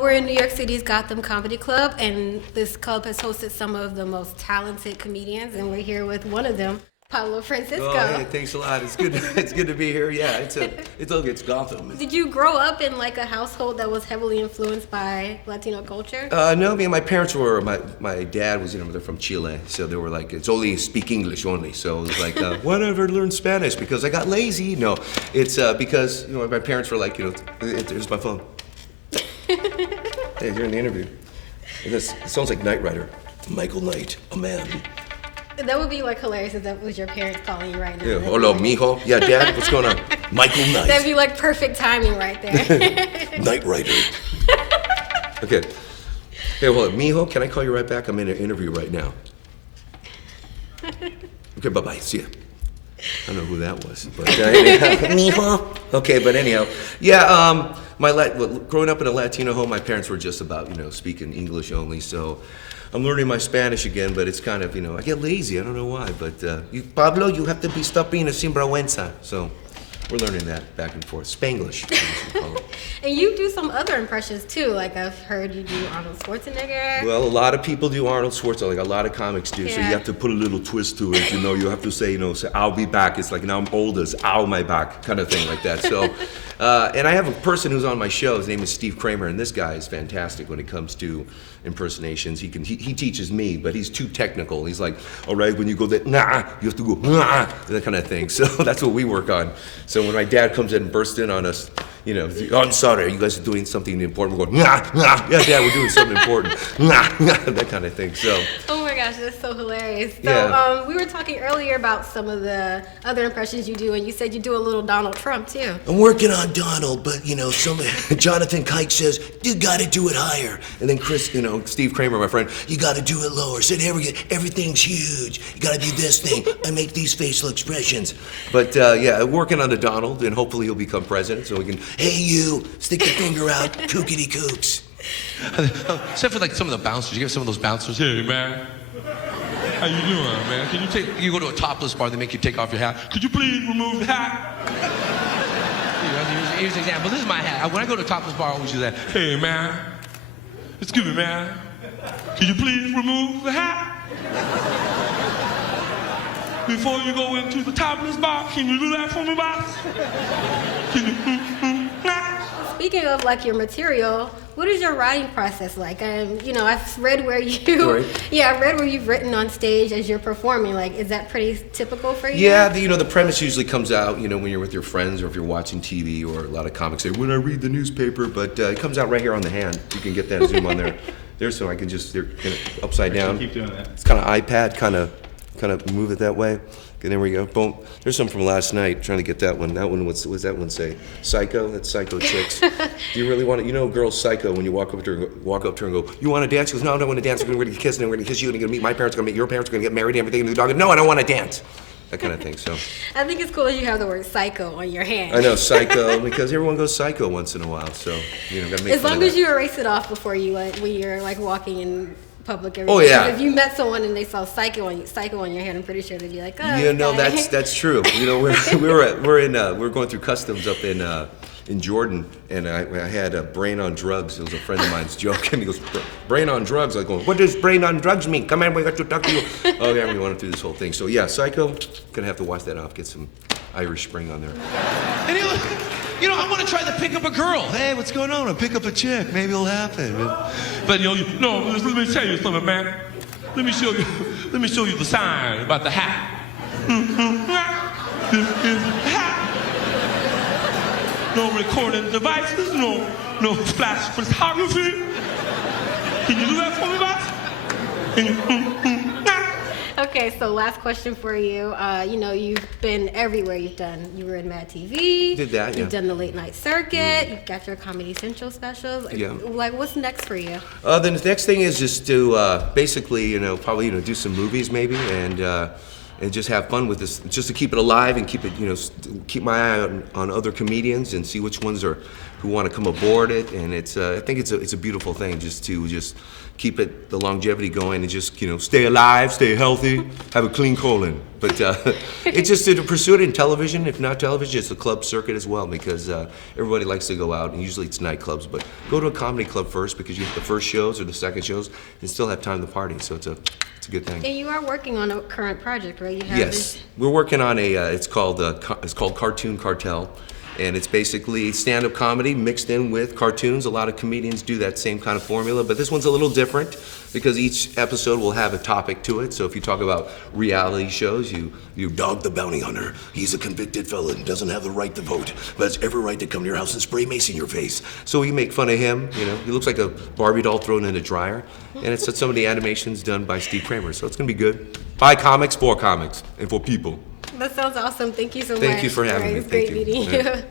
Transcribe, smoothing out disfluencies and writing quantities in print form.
we're in New York City's Gotham Comedy Club, and this club has hosted some of the most talented comedians, and we're here with one of them, Pablo Francisco. Oh, hey, thanks a lot. It's good. It's good to be here. Yeah, it's Gotham. Did you grow up in like a household that was heavily influenced by Latino culture? No, me and my parents were. My dad was, they're from Chile, so they were like, it's only speak English only. So it was like, why never learn Spanish? Because I got lazy. No, it's because my parents were like, here's my phone. Hey, you're in the interview. It sounds like Knight Rider. Michael Knight, a man. That would be like hilarious if that was your parents calling you right now. Yeah, hola, mijo. Yeah, Dad, what's going on? Michael Knight. That'd be like perfect timing right there. Knight Rider. Okay. Hey, hold on. Mijo, can I call you right back? I'm in an interview right now. Okay, bye-bye. See ya. I don't know who that was, but anyhow. Mijo. Okay, but anyhow. Yeah, growing up in a Latino home, my parents were just about, speaking English only, so I'm learning my Spanish again, but it's kind of, I get lazy. I don't know why, but Pablo, you have to stop being a sinvergüenza. So we're learning that back and forth. Spanglish. And you do some other impressions too. Like I've heard you do Arnold Schwarzenegger. Well, a lot of people do Arnold Schwarzenegger. Like a lot of comics do. Yeah. So you have to put a little twist to it. You have to say, say, I'll be back. It's like, now I'm old as ow my back, kind of thing like that. So, and I have a person who's on my show. His name is Steve Kramer, and this guy is fantastic when it comes to impersonations. He teaches me, but he's too technical. He's like, all right, when you go there, nah, you have to go, nah, that kind of thing. So that's what we work on. So when my dad comes in and bursts in on us, oh, I'm sorry, you guys are doing something important. We're going, nah, nah, yeah, Dad, we're doing something important, nah, nah, that kind of thing. So. Oh my gosh, that's so hilarious. So yeah. We were talking earlier about some of the other impressions you do, and you said you do a little Donald Trump too. I'm working on Donald, but Jonathan Kike says you got to do it higher, and then Chris, Steve Kramer, my friend, you got to do it lower. Said everything's huge. You got to do this thing. I make these facial expressions. But yeah, working on the Donald, and hopefully he'll become president, so we can. Hey, you, stick your finger out, kookity kooks. Except for like some of the bouncers. You give some of those bouncers, hey man, how you doing, man? Can you go to a topless bar, they make you take off your hat. Could you please remove the hat? Here's an example. This is my hat. When I go to a topless bar, I always do that. Hey man, excuse me man, could you please remove the hat? Before you go into the topless bar, can you do that for me, boss? Can you, Speaking of like your material, what is your writing process like? I've read where I've read where you've written on stage as you're performing. Like, is that pretty typical for you? Yeah, the premise usually comes out, when you're with your friends or if you're watching TV, or a lot of comics say, when I read the newspaper, but it comes out right here on the hand. You can get that zoom on there, so I can just, they're upside down. Keep doing that. It's kind of iPad, kind of move it that way. Okay, there we go. Boom. There's some from last night. Trying to get that one. That one, what's that one say? Psycho? That's Psycho Chicks. Do you really want to? Girl's psycho when you walk up to her and go, you want to dance? She goes, no, I don't want to dance. We're going to kiss, and we're going to kiss you, and you're going to meet my parents, we're going to meet your parents, we're going to get married, and everything. And the dog, no, I don't want to dance. That kind of thing. So. I think it's cool that you have the word psycho on your hand. I know, psycho, because everyone goes psycho once in a while. So, gotta make as long as you erase it off before you, when you're like walking in public every day. Oh yeah. If you met someone and they saw psycho on your hand, I'm pretty sure they'd be like, oh. No, that's true. We're going through customs up in Jordan, and I had brain on drugs. It was a friend of mine's joke, and he goes, brain on drugs. I go, what does brain on drugs mean? Come on, we got to talk to you. Oh yeah, we went through this whole thing. So yeah, psycho. Gonna have to wash that off. Get some Irish Spring on there. And I want to try to pick up a girl. Hey, what's going on? I'll pick up a chick. Maybe it'll happen. But no, let me tell you something, man. Let me show you the sign about the hat. This is the hat. No recording devices, no splash photography. Can you do that for me, boss? Okay, so last question for you. You've been everywhere. You were in Mad TV. Did that, yeah. You've done the late night circuit. You've got your Comedy Central specials. Yeah. Like, what's next for you? The next thing is just to basically, probably do some movies maybe, and just have fun with this, just to keep it alive and keep it, keep my eye on other comedians and see which ones are who want to come aboard it. And it's I think it's a beautiful thing just to keep the longevity going and just stay alive, stay healthy, have a clean colon. But it's just to pursue it in television. If not television, it's the club circuit as well, because everybody likes to go out, and usually it's nightclubs. But go to a comedy club first, because you have the first shows or the second shows and still have time to party. So it's a good thing. And you are working on a current project, right? You have Yes, we're working on it's called Cartoon Cartel. And it's basically stand-up comedy mixed in with cartoons. A lot of comedians do that same kind of formula, but this one's a little different because each episode will have a topic to it. So if you talk about reality shows, you Dog the Bounty Hunter. He's a convicted felon, doesn't have the right to vote, but has every right to come to your house and spray mace in your face. So we make fun of him. He looks like a Barbie doll thrown in a dryer. And it's some of the animations done by Steve Kramer. So it's gonna be good. By comics, for comics, and for people. That sounds awesome. Thank you so much. Thank you for having me. It was great Thank you. meeting you.